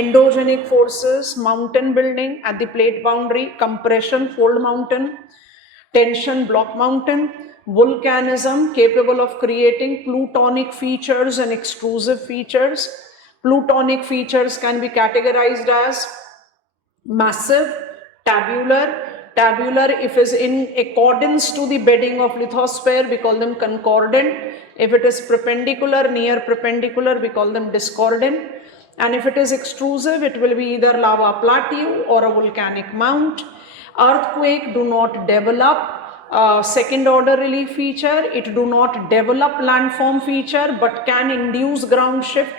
endogenic forces, mountain building at the plate boundary, compression, fold mountain, tension, block mountain, volcanism capable of creating plutonic features and extrusive features. Plutonic features can be categorized as massive, tabular if is in accordance to the bedding of lithosphere, we call them concordant. If it is perpendicular, near perpendicular, we call them discordant. And if it is extrusive, it will be either lava plateau or a volcanic mount. Earthquake do not develop second order relief feature, it do not develop landform feature but can induce ground shift.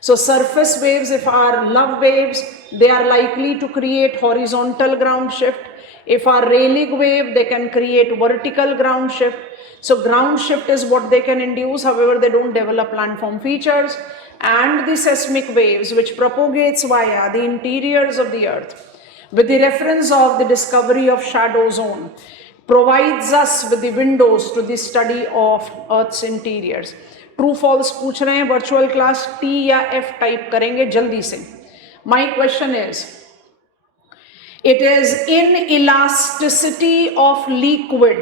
So surface waves, if are love waves, they are likely to create horizontal ground shift. If are Rayleigh wave, they can create vertical ground shift. So ground shift is what they can induce, however they don't develop landform features. And the seismic waves which propagates via the interiors of the earth with the reference of the discovery of shadow zone provides us with the windows to the study of earth's interiors. True false पूछ रहे हैं virtual class, T या F type करेंगे जल्दी से. My question is, it is in elasticity of liquid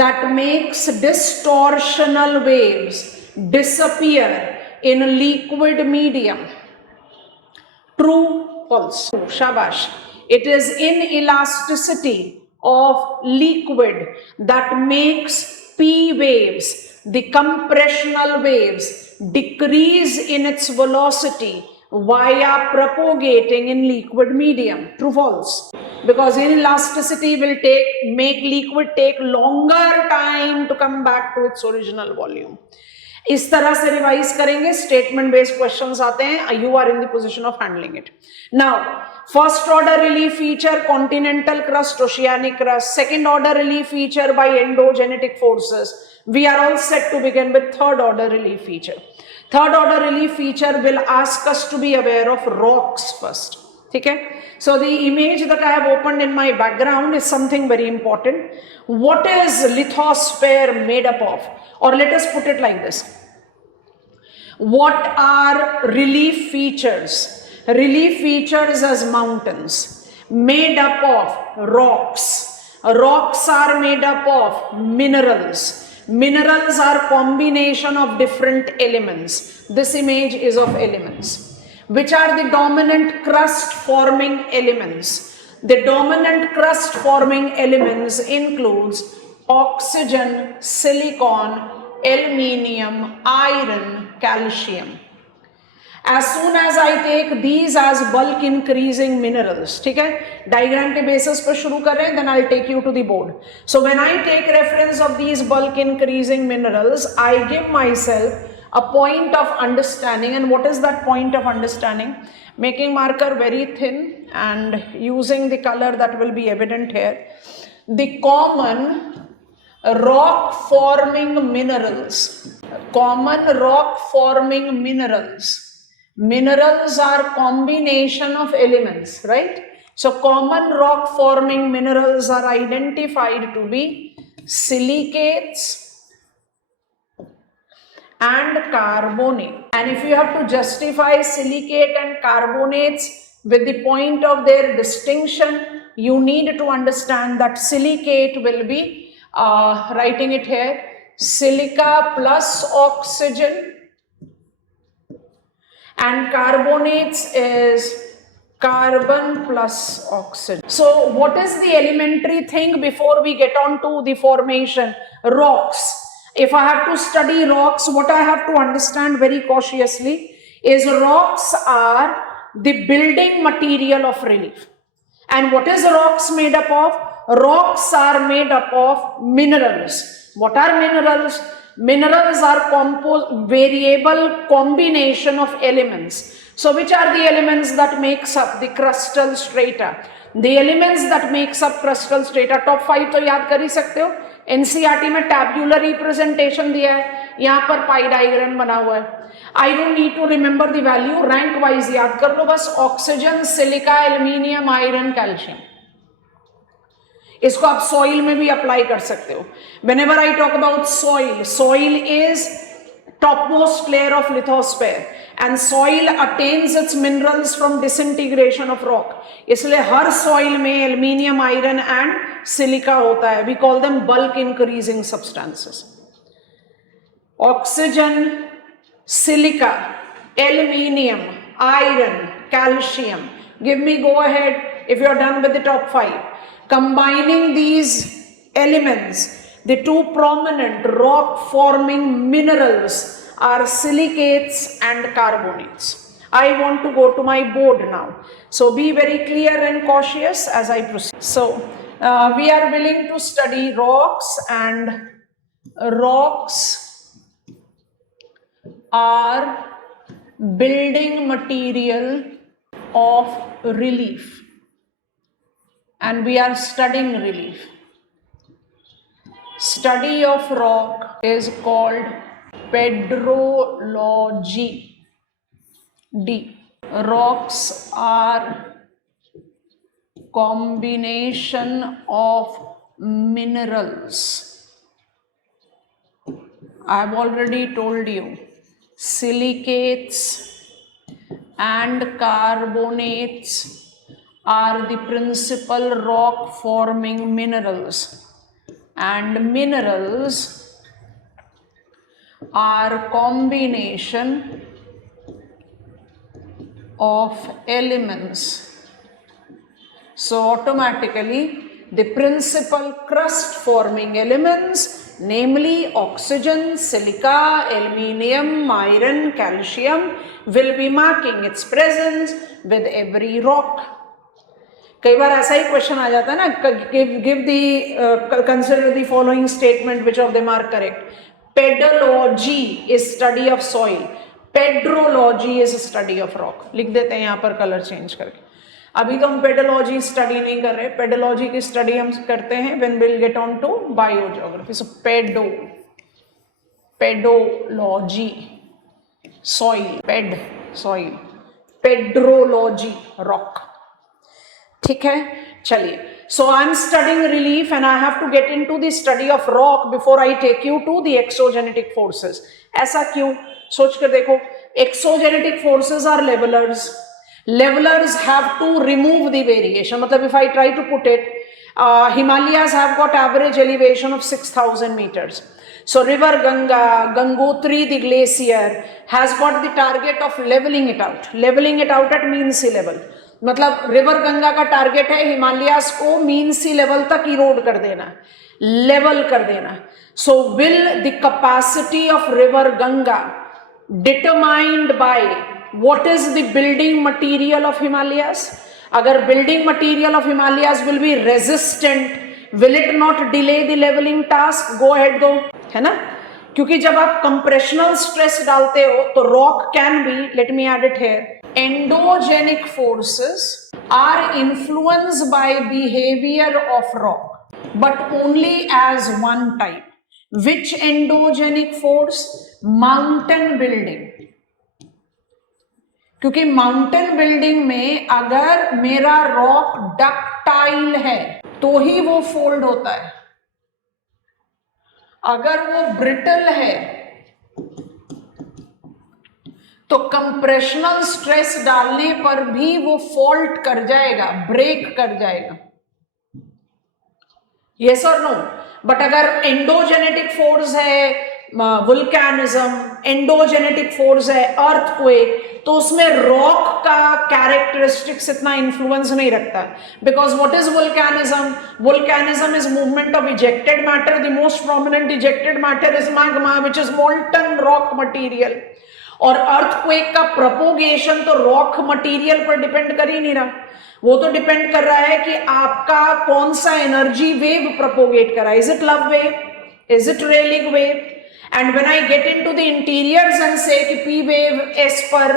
that makes distortional waves disappear in liquid medium. True false? शाबाश. It is in elasticity of liquid that makes P waves, the compressional waves, decrease in its velocity via propagating in liquid medium. True, false? Because inelasticity will make liquid take longer time to come back to its original volume. इस तरह से रिवाइज करेंगे, statement based questions आते हैं, you are in the position of handling it. Now first order relief feature continental crust, oceanic crust. Second order relief feature by endogenetic forces. We are all set to begin with third order relief feature. Third order relief feature will ask us to be aware of rocks first. ठीक है? So the image that I have opened in my background is something very important. What is lithosphere made up of? Or let us put it like this. What are relief features? Relief features as mountains made up of rocks. Rocks are made up of minerals. Minerals are combination of different elements. This image is of elements. Which are the dominant crust forming elements? The dominant crust forming elements includes oxygen, silicon, aluminium, iron, calcium. As soon as I take these as bulk increasing minerals, ठीक है, diagram के basis पर शुरू कर रहे हैं, then I'll take you to the board. So when I take reference of these bulk increasing minerals, I give myself a point of understanding. And what is that point of understanding? Making marker very thin and using the color that will be evident here. The common rock forming minerals. Common rock forming minerals. Minerals are combination of elements, right? So common rock forming minerals are identified to be silicates and carbonate. And if you have to justify silicate and carbonates with the point of their distinction, you need to understand that silicate will be writing it here, silica plus oxygen, and carbonates is carbon plus oxygen. So what is the elementary thing before we get on to the formation? Rocks. If I have to study rocks, what I have to understand very cautiously is rocks are the building material of relief. And what is rocks made up of? Rocks are made up of minerals. What are minerals? Minerals are variable combination of elements. So which are the elements that makes up the crustal strata? The elements that makes up crustal strata, top 5 तो याद कर ही सकते हो. एनसीईआरटी में tabular representation दिया है, यहाँ पर पाई डायग्राम बना हुआ है. I don't need to remember the value, rank wise याद कर लो बस. Oxygen, silica, aluminium, iron, calcium. इसको आप सॉइल में भी अप्लाई कर सकते हो. Whenever I talk about soil, soil is topmost layer of lithosphere, and soil attains its minerals from disintegration of rock. इसलिए हर soil में aluminium, iron and silica होता है. We call them bulk increasing substances. Oxygen, silica, aluminium, iron, calcium. Give me go ahead if you are done with the top 5. Combining these elements, the two prominent rock forming minerals are silicates and carbonates. I want to go to my board now. So be very clear and cautious as I proceed. So we are willing to study rocks, and rocks are building material of relief, and we are studying relief. Study of rock is called pedrology. D. Rocks are combination of minerals. I have already told you, silicates and carbonates are the principal rock forming minerals, and minerals are combination of elements. So automatically the principal crust forming elements, namely oxygen, silica, aluminium, iron, calcium, will be marking its presence with every rock. कई बार ऐसा ही क्वेश्चन आ जाता है ना, consider the following statement, which of them are correct. Pedology is study of soil, pedrology is study of rock. लिख देते हैं यहाँ पर कलर चेंज करके. अभी तो हम पेडोलॉजी स्टडी नहीं कर रहे, पेडोलॉजी की स्टडी हम करते हैं when will get on to biogeography. So pedology soil, soil, pedrology rock. ठीक है, चलिए. So I am studying relief and I have to get into the study of rock before I take you to the exogenetic forces. ऐसा क्यों, सोच कर देखो. Exogenetic forces are levelers. Levelers have to remove the variation. मतलब if I try to put it, Himalayas have got average elevation of 6,000 meters. So river Ganga, Gangotri, the glacier, has got the target of leveling it out. Leveling it out at mean sea level. मतलब river Ganga का target है Himalayas को mean sea level तक erode कर देना, level कर देना. So will the capacity of river Ganga determined by what is the building material of Himalayas? अगर building material of Himalayas will be resistant, will it not delay the leveling task? Go ahead दो, है ना. क्योंकि जब आप compressional stress डालते हो तो rock can be, let me add it here, endogenic forces are influenced by behavior of rock, but only as one type. Which endogenic force? Mountain building. क्योंकि माउंटेन बिल्डिंग में अगर मेरा रॉक डक्टाइल है तो ही वो फोल्ड होता है. अगर वो ब्रिटल है तो कंप्रेशनल स्ट्रेस डालने पर भी वो फॉल्ट कर जाएगा, ब्रेक कर जाएगा. यस और नो. बट अगर एंडोजेनेटिक फोर्स है, वुल्केनिज्म, एंडोजेनेटिक फोर्स है, अर्थक्वेक, तो उसमें रॉक का कैरेक्टरिस्टिक्स इतना इन्फ्लुएंस नहीं रखता. Because what is vulcanism? Vulcanism is movement of ejected matter. The most prominent ejected matter is magma, which is molten rock material. और earthquake का प्रोपोगेशन तो रॉक मटेरियल पर डिपेंड कर ही नहीं रहा. वो तो डिपेंड कर रहा है कि आपका कौन सा एनर्जी वेव प्रोपोगेट कर रहा है. Is it love wave? Is it railing wave? And when I get into the interiors and say कि P wave S पर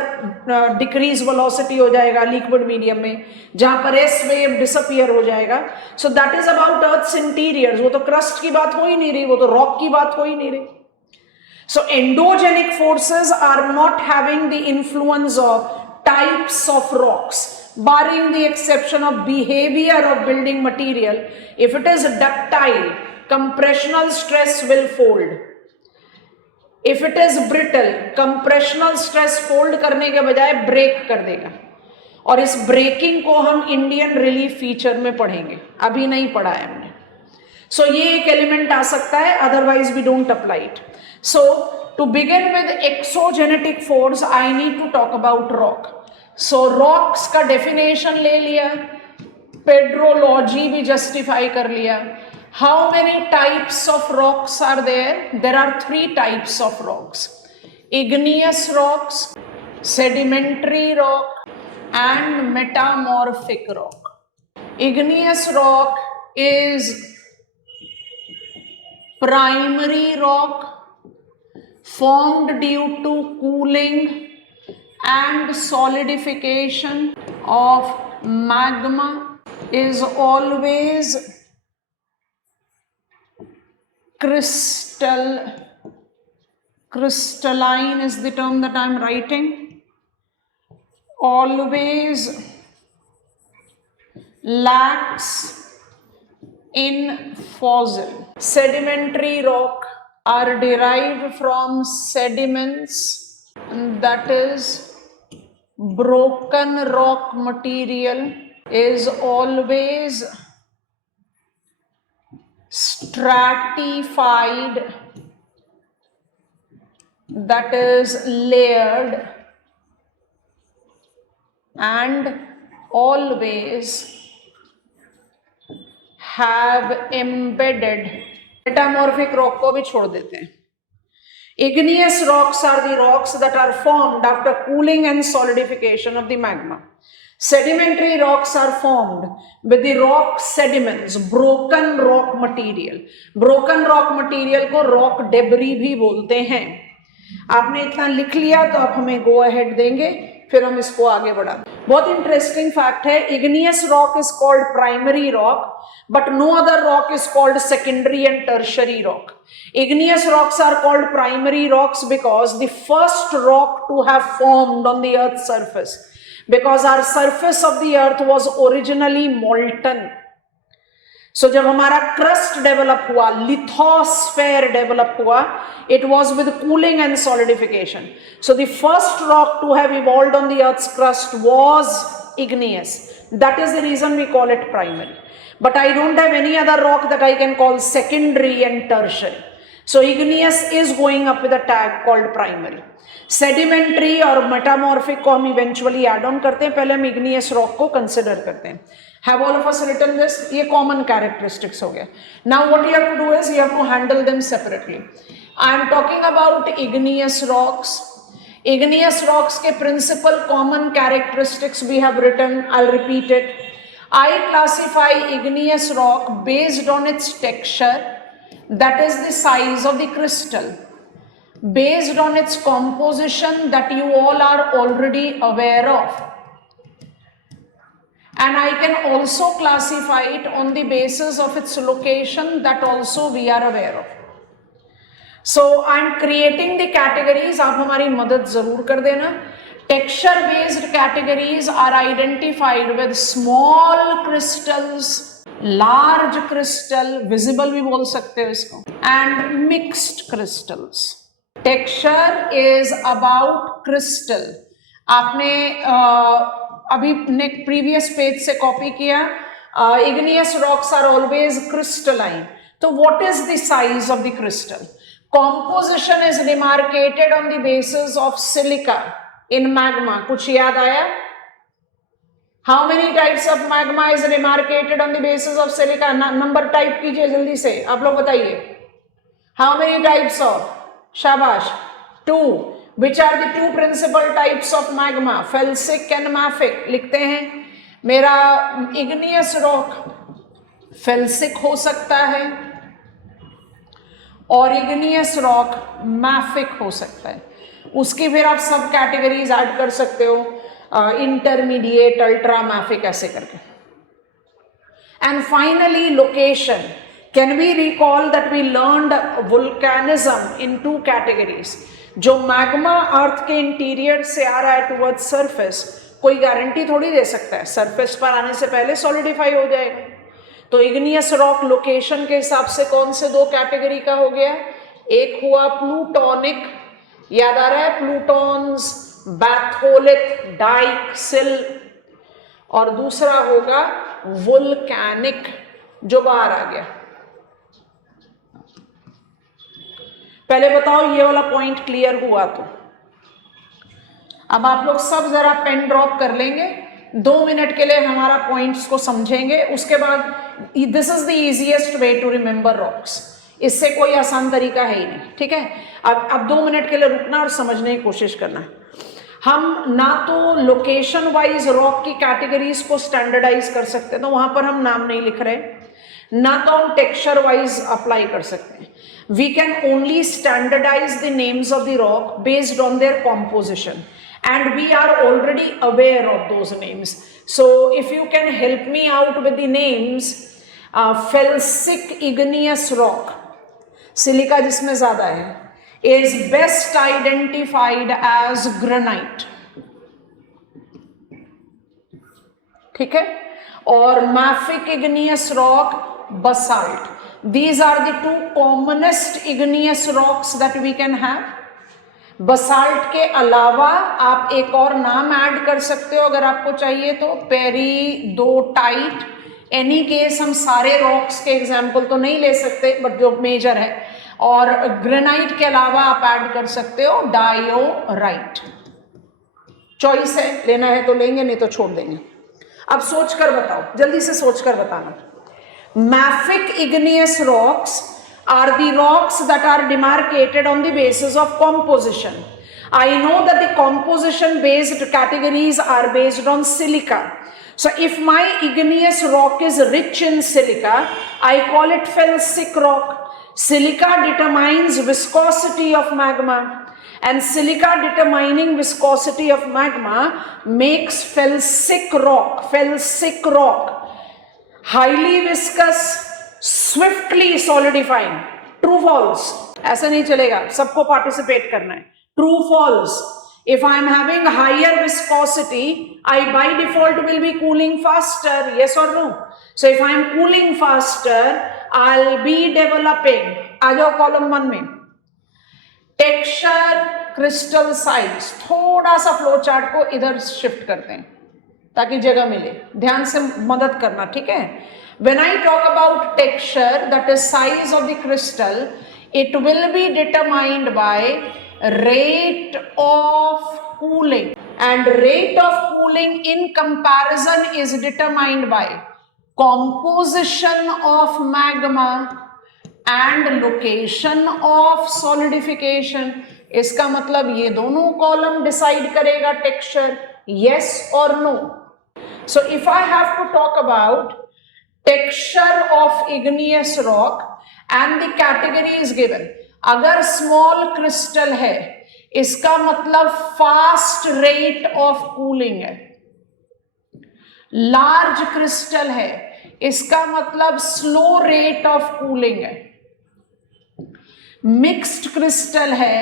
decrease velocity हो जाएगा liquid medium में, जहाँ पर S wave disappear हो जाएगा. So that is about Earth's interiors. वो तो crust की बात हो ही नहीं रही, वो तो rock की बात हो ही नहीं रही. So endogenic forces are not having the influence of types of rocks, barring the exception of behavior of building material. If it is ductile, compressional stress will fold. If it is brittle, compressional stress fold करने के बजाय ब्रेक कर देगा, और इस ब्रेकिंग को हम Indian relief feature में पढ़ेंगे, अभी नहीं पढ़ा है हमने। सो ये एक एलिमेंट आ सकता है, otherwise we don't apply it. So to begin with exogenetic force I need to talk about rock. So rocks का डेफिनेशन ले लिया, पेड्रोलॉजी भी जस्टिफाई कर लिया। How many types of rocks are there? There are 3 types of rocks: igneous rocks, sedimentary rock and metamorphic rock. Igneous rock is primary rock formed due to cooling and solidification of magma, is always crystalline is the term that I am writing, always lacks in fossil. Sedimentary rock are derived from sediments, that is broken rock material is always stratified, that is layered, and always have embedded. Metamorphic rock को भी छोड़ देते हैं। Igneous rocks are the rocks that are formed after cooling and solidification of the magma. Sedimentary rocks are formed with the rock sediments, broken rock material. Broken rock material को rock debris भी बोलते हैं। आपने इतना लिख लिया तो आप हमें गो अहेड देंगे, फिर हम इसको आगे बढ़ा। बहुत इंटरेस्टिंग फैक्ट है, igneous rock is called primary rock, but no other rock is called secondary and tertiary rock. Igneous rocks are called primary rocks because the first rock to have formed on the earth's surface, because our surface of the earth was originally molten. So जब हमारा crust develop हुआ, lithosphere develop हुआ, it was with cooling and solidification. So the first rock to have evolved on the earth's crust was igneous. That is the reason we call it primary. But I don't have any other rock that I can call secondary and tertiary. So igneous is going up with a tag called primary. Sedimentary और metamorphic को हम eventually add on करते हैं, पहले हम igneous rock को consider करते हैं. Have all of us written this? ये common characteristics हो गया. Now what you have to do is you have to handle them separately. I am talking about igneous rocks. Igneous rocks के principal common characteristics we have written. I'll repeat it. I classify igneous rock based on its texture, that is the size of the crystal, based on its composition that you all are already aware of, and I can also classify it on the basis of its location that also we are aware of. So I am creating the categories, आप हमारी मदद जरूर कर देना. Texture based categories are identified with small crystals, large crystal, visible भी बोल सकते हो इसको, and mixed crystals. Texture is about crystal. आपने अभी प्रीवियस पेज से कॉपी किया, igneous rocks are always crystalline. तो what is the size of the crystal? Composition is demarcated on the basis of silica in magma. कुछ याद आया? How many types of magma is demarcated on the basis of silica? Number type कीजिए जल्दी से, आप लोग बताइए. How many types of? शाबाश, 2. Which are the 2 principal types of magma? Felsic and mafic. लिखते हैं, मेरा igneous rock felsic हो सकता है और igneous rock mafic हो सकता है. उसकी फिर आप सब कैटेगरीज ऐड कर सकते हो, इंटरमीडिएट, अल्ट्रा, मैफिक, ऐसे करके. And finally location. Can we recall that we learned vulcanism in 2 categories. जो मैग्मा अर्थ के इंटीरियर से आ रहा है टुवर्ड्स सरफेस, कोई गारंटी थोड़ी दे सकता है, सरफेस पर आने से पहले सॉलिडिफाई हो जाएगा. तो इग्नियस रॉक लोकेशन के हिसाब से कौन से 2 कैटेगरी का हो गया? एक हुआ प्लूटोनिक, याद आ रहा है, प्लूटॉन्स, बैथोलिथ, डाइक, सिल, और दूसरा होगा वुल्कैनिक, जो बाहर आ गया। पहले बताओ ये वाला पॉइंट क्लियर हुआ तो? अब आप लोग सब जरा पेन ड्रॉप कर लेंगे, 2 मिनट के लिए हमारा पॉइंट्स को समझेंगे, उसके बाद this is the easiest way to remember rocks, इससे कोई आसान तरीका है ही नहीं, ठीक है। अब 2 मिनट के लिए रुकना और समझने की कोशिश करना है। हम ना तो लोकेशन वाइज रॉक की कैटेगरीज को स्टैंडर्डाइज कर सकते, तो वहां पर हम नाम नहीं लिख रहे, ना तो हम टेक्सचर वाइज अप्लाई कर सकते हैं। We can only standardise the names of the rock based on their composition, and we are already aware of those names. So if you can help me out with the names, felsic igneous rock, silica जिसमें ज्यादा है, is best identified as granite, ठीक है, और mafic igneous rock, basalt. These are the 2 commonest igneous rocks that we can have. Basalt के अलावा आप एक और नाम ऐड कर सकते हो अगर आपको चाहिए तो, पेरिडोटाइट। एनी केस हम सारे रॉक्स के एग्जाम्पल तो नहीं ले सकते, बट जो मेजर है, और ग्रेनाइट के अलावा आप ऐड कर सकते हो डायोराइट। चॉइस है, लेना है तो लेंगे, नहीं तो छोड़ देंगे। अब सोच कर बताओ, जल्दी से सोच कर बताना। Mafic igneous rocks are the rocks that are demarcated on the basis of composition. I know that the composition based categories are based on silica. So if my igneous rock is rich in silica, I call it felsic rock. Silica determines viscosity of magma, and silica determining viscosity of magma makes felsic rock. Felsic rock, highly viscous, swiftly solidifying. True false? ऐसा नहीं चलेगा, सबको participate करना है। True false? If I am having higher viscosity, I by default will be cooling faster, yes और no? So if I am cooling faster, I will be developing, आ जाओ column 1 में, टेक्सचर, क्रिस्टल साइज। थोड़ा सा flow chart को इधर शिफ्ट करते हैं ताकि जगह मिले, ध्यान से मदद करना, ठीक है। When I talk about texture, that is size of the crystal, it will be determined by rate of cooling, and rate of cooling in comparison is determined by composition of magma and location of solidification. इसका मतलब ये दोनों column decide करेगा texture, yes or no? So if I have to talk about texture of igneous rock and the category is given, अगर small crystal है इसका मतलब fast rate of cooling है, large crystal है इसका मतलब slow rate of cooling है, mixed crystal है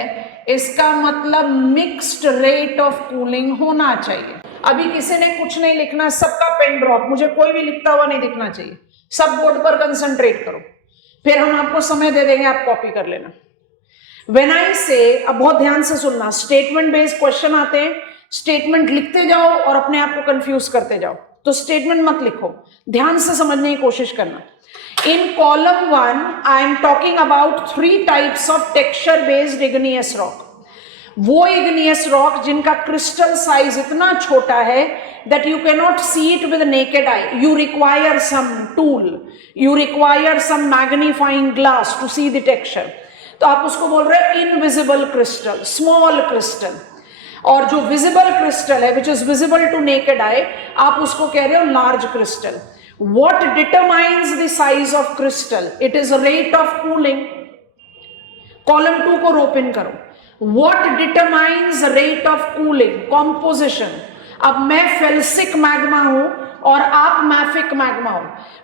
इसका मतलब mixed rate of cooling होना चाहिए। अभी किसी ने कुछ नहीं लिखना, सबका पेन ड्रॉप, मुझे कोई भी लिखता हुआ नहीं दिखना चाहिए, सब बोर्ड पर कंसंट्रेट करो, फिर हम आपको समय दे देंगे, आप कॉपी कर लेना। व्हेन आई से, अब बहुत ध्यान से सुनना, स्टेटमेंट बेस्ड क्वेश्चन आते हैं, स्टेटमेंट लिखते जाओ और अपने आप को कंफ्यूज करते जाओ, तो स्टेटमेंट मत लिखो, ध्यान से समझने की कोशिश करना। इन कॉलम 1 I am talking about 3 types of texture based igneous rock. वो इग्नियस रॉक जिनका क्रिस्टल साइज इतना छोटा है that you cannot see it with the naked eye, you require some tool, you require some magnifying glass to see the texture, तो आप उसको बोल रहे हैं इनविजिबल क्रिस्टल, स्मॉल क्रिस्टल। और जो विजिबल क्रिस्टल है which is visible to naked eye, आप उसको कह रहे हो large crystal. what determines the size of crystal? It is a rate of cooling. Column 2 को रो पिन करो। What determines rate of cooling? Composition. अब मैं फेल्सिक मैग्मा हूं और आप मैफिक मैग्मा हो।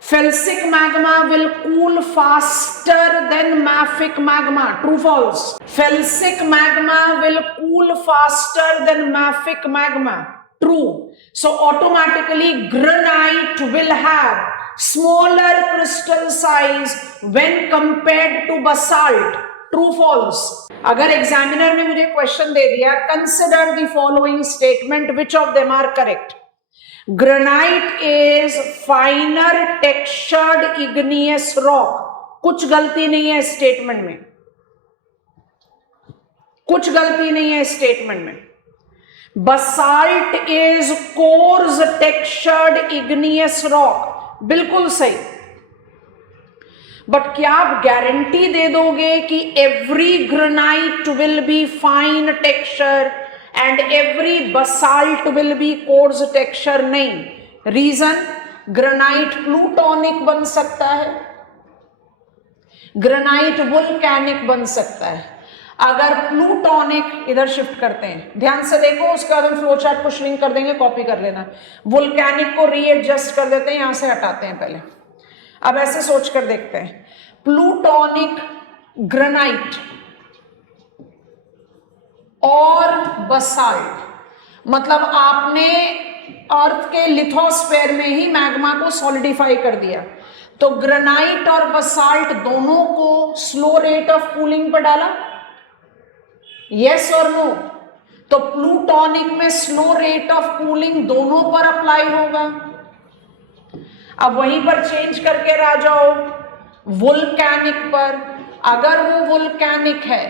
Felsic magma will cool faster than mafic magma. True, false? Felsic magma will cool faster than mafic magma. True. So automatically granite will have smaller crystal size when compared to basalt. True false. अगर examiner ने मुझे question दे दिया, consider the following statement, which of them are correct. Granite is finer textured igneous rock, कुछ गलती नहीं है स्टेटमेंट में, कुछ गलती नहीं है स्टेटमेंट में। Basalt is course textured igneous rock, बिल्कुल सही। बट क्या आप गारंटी दे दोगे कि every granite will be fine texture and every basalt will be course texture? नहीं। रीजन, ग्रेनाइट प्लूटोनिक बन सकता है, ग्रेनाइट वोल्केनिक बन सकता है। अगर प्लूटोनिक, इधर शिफ्ट करते हैं, ध्यान से देखो, उसके बाद हम फ्लो चार्ट को श्रिंक कर देंगे, कॉपी कर लेना। वोल्केनिक को रीएडजस्ट कर देते हैं, यहां से हटाते हैं पहले। अब ऐसे सोच कर देखते हैं, प्लूटोनिक ग्रेनाइट और बसाल्ट, मतलब आपने अर्थ के लिथोस्फेयर में ही मैग्मा को सॉलिडिफाई कर दिया, तो ग्रेनाइट और बसाल्ट दोनों को स्लो रेट ऑफ कूलिंग पर डाला, यस और नो? तो प्लूटोनिक में स्लो रेट ऑफ कूलिंग दोनों पर अप्लाई होगा। अब वहीं पर चेंज करके आ जाओ वोल्केनिक पर। अगर वो वोल्केनिक है,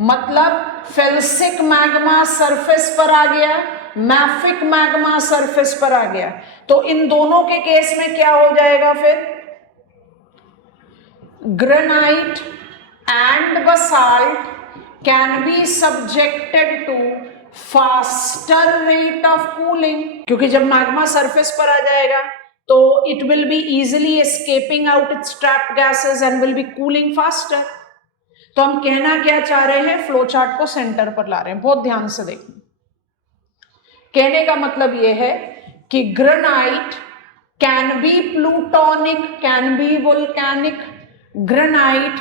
मतलब फेल्सिक मैग्मा सरफेस पर आ गया, मैफिक मैग्मा सरफेस पर आ गया, तो इन दोनों के केस में क्या हो जाएगा फिर? Granite and basalt can be subjected to faster rate of cooling, क्योंकि जब मैग्मा सरफेस पर आ जाएगा तो it will be easily escaping out its trapped gases and will be cooling faster। तो हम कहना क्या चाह रहे हैं, फ्लो चार्ट को सेंटर पर ला रहे हैं, बहुत ध्यान से देखना। कहने का मतलब यह है कि granite can be plutonic, can be volcanic, granite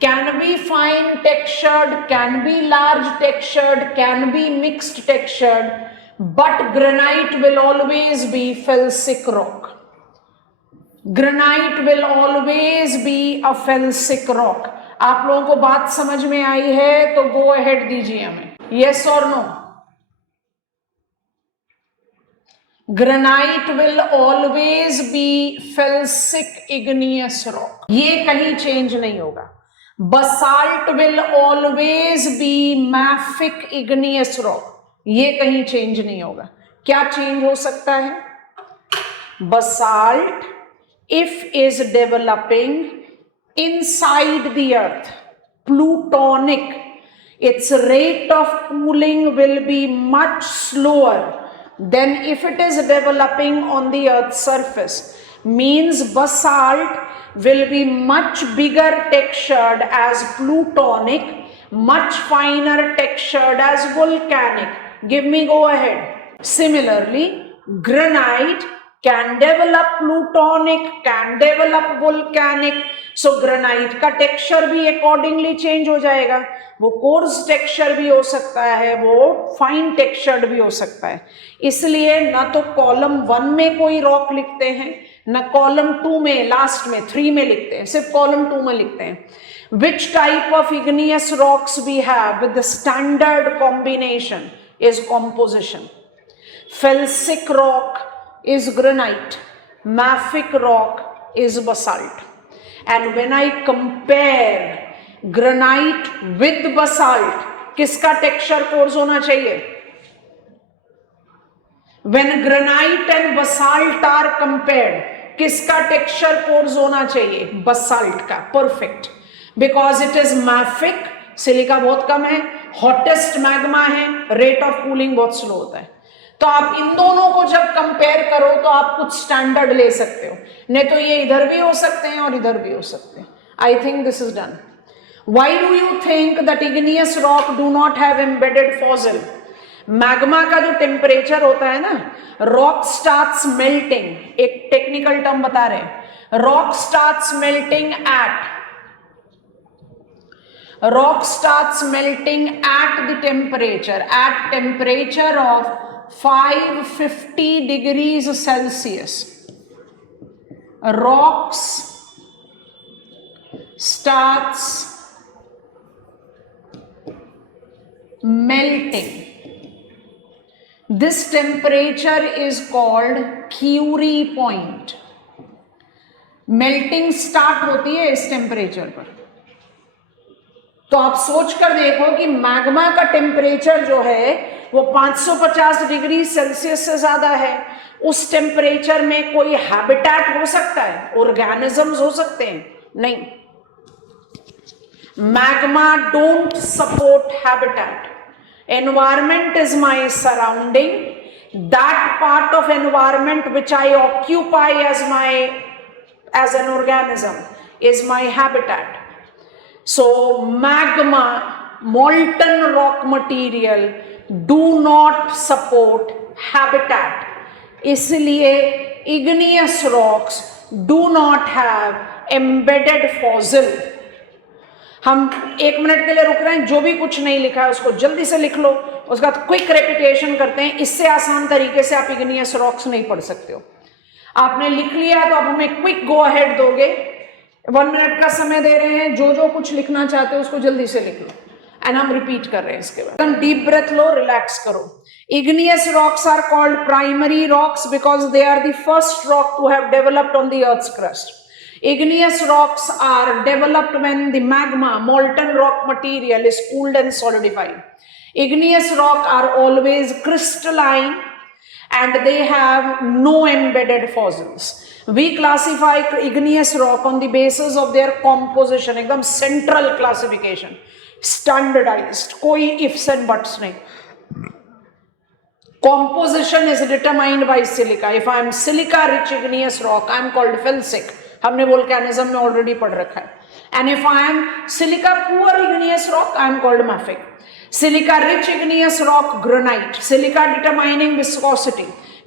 can be fine textured, can be large textured, can be mixed textured, but granite will always be felsic rock। Granite will always be a felsic rock. आप लोगों को बात समझ में आई है तो go ahead दीजिए हमें, यस और no? Granite will always be felsic igneous rock, ये कहीं चेंज नहीं होगा। Basalt will always be mafic igneous rock, ये कहीं चेंज नहीं होगा। क्या चेंज हो सकता है? Basalt if is developing inside the earth, plutonic, its rate of cooling will be much slower than if it is developing on the earth's surface, means basalt will be much bigger textured as plutonic, much finer textured as volcanic। Give me go ahead। Similarly, granite can develop plutonic, can develop volcanic, so granite का टेक्सचर भी accordingly change हो जाएगा। वो course texture भी हो सकता है, वो फाइन टेक्सचर्ड भी हो सकता है। इसलिए ना तो कॉलम 1 में कोई रॉक लिखते हैं, ना कॉलम 2 में, लास्ट में 3 में लिखते हैं, सिर्फ कॉलम 2 में लिखते हैं। Which type of igneous rocks we have with the standard combination is composition? Felsic rock is granite, mafic rock is basalt, and when I compare granite with basalt, किसका टेक्सचर कोर्स होना चाहिए? When granite and basalt are compared, किसका texture course होना चाहिए? बसाल्ट का। Perfect, because it is mafic, silica बहुत कम है, hottest magma है, रेट ऑफ कूलिंग बहुत स्लो होता है। तो आप इन दोनों को जब कंपेयर करो तो आप कुछ स्टैंडर्ड ले सकते हो, नहीं तो ये इधर भी हो सकते हैं और इधर भी हो सकते हैं। I think this is done. Why do you think that igneous rock do not have embedded fossil? Magma का जो टेम्परेचर होता है ना, रॉक स्टार्ट्स मेल्टिंग, एक टेक्निकल टर्म बता रहे हैं, rock starts melting at the temperature of 550 degrees Celsius. Rocks starts melting. This temperature is called Curie point. Melting start होती है इस टेम्परेचर पर। तो आप सोच कर देखो कि मैग्मा का टेम्परेचर जो है वो 550 डिग्री सेल्सियस से ज्यादा है। उस टेम्परेचर में कोई हैबिटेट हो सकता है, ऑर्गेनिजम्स हो सकते हैं? नहीं। Magma don't support habitat. Environment is my surrounding. That part of environment which I occupy as an organism is my habitat. So magma, molten rock material do not support habitat. इसलिए igneous rocks do not have embedded fossil. हम 1 मिनट के लिए रुक रहे हैं, जो भी कुछ नहीं लिखा है उसको जल्दी से लिख लो, उसका क्विक रेपिटेशन करते हैं। इससे आसान तरीके से आप इग्नियस रॉक्स नहीं पढ़ सकते हो। आपने लिख लिया तो आप हमें क्विक गो अहेड दोगे। 1 मिनट का समय दे रहे हैं, जो जो कुछ लिखना चाहते हो उसको जल्दी से लिख लो। एंड हम रिपीट कर रहे हैं इसके बाद। एकदम डीप ब्रेथ लो, रिलैक्स करो। Igneous rocks are called primary rocks because they are the first rock to have developed on the earth's crust. Igneous rocks are developed when the magma, molten rock material, is cooled and solidified. Igneous rock are always crystalline and they have no embedded fossils. We classify igneous rock on the basis of their composition, एकदम central classification, standardized, कोई ifs and buts नहीं. Composition is determined by silica. If I am silica rich igneous rock, I am called felsic. हमने वोल्केनिज्म में ऑलरेडी पढ़ रखा है. And if I M silica poor igneous rock, I am called mafic. Silica rich igneous rock, granite. Silica determining viscosity.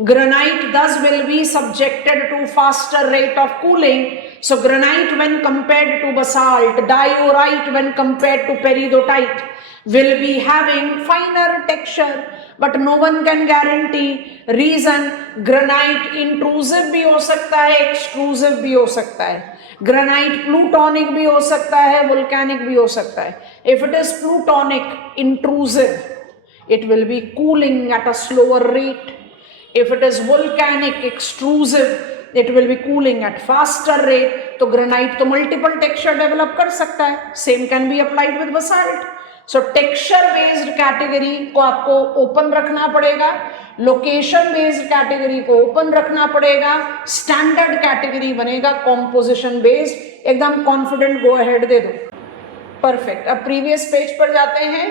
Granite thus will be subjected to faster rate of cooling. So granite when compared to basalt, diorite when compared to peridotite will be having finer texture. But no one can guarantee. Reason, granite intrusive भी हो सकता है, extrusive भी हो सकता है. Granite plutonic भी हो सकता है, volcanic भी हो सकता है. If it is plutonic intrusive, it will be cooling at a slower rate. If it is volcanic extrusive, it will be cooling at faster rate. तो granite तो multiple texture develop कर सकता है. Same can be applied with basalt. So texture based category को आपको open रखना पड़ेगा, location based category को open रखना पड़ेगा, standard category बनेगा composition based. एकदम confident go ahead दे दो. Perfect. अब previous page पर जाते हैं.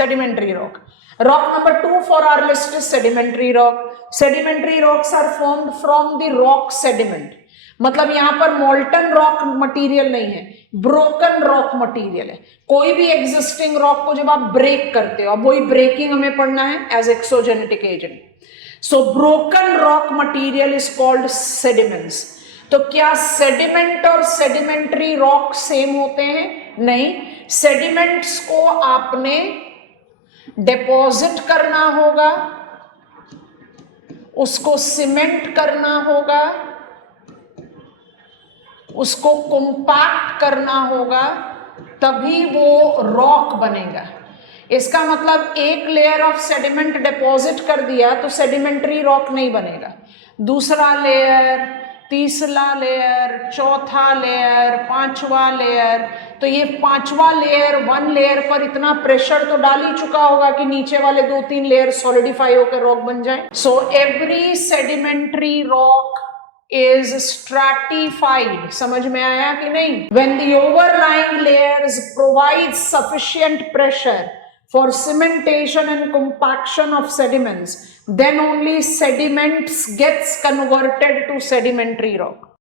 Sedimentary rock. Rock number 2 for our list is sedimentary rock. Sedimentary rocks are formed from the rock sediment. मतलब यहाँ पर molten rock material नहीं है, broken rock material है. कोई भी existing rock को जब आप break करते हो, अब वही breaking हमें पढ़ना है as exogenetic agent. So broken rock material is called sediments. तो क्या sediment और sedimentary rock same होते हैं? नहीं. Sediments को आपने डिपॉजिट करना होगा, उसको सीमेंट करना होगा, उसको कॉम्पैक्ट करना होगा, तभी वो रॉक बनेगा. इसका मतलब एक लेयर ऑफ सेडिमेंट डिपॉजिट कर दिया तो सेडिमेंट्री रॉक नहीं बनेगा. दूसरा लेयर, तीसरा लेयर, चौथा लेयर, पांचवा लेयर. तो ये पांचवा लेयर, 1 लेयर पर इतना प्रेशर तो डाल ही चुका होगा कि नीचे वाले 2-3 लेयर सॉलिडिफाई होकर रॉक बन जाए. So every sedimentary rock is stratified. समझ में आया कि नहीं? When the overlying layers provide sufficient pressure for cementation and compaction of sediments, then only sediments gets converted to sedimentary rock.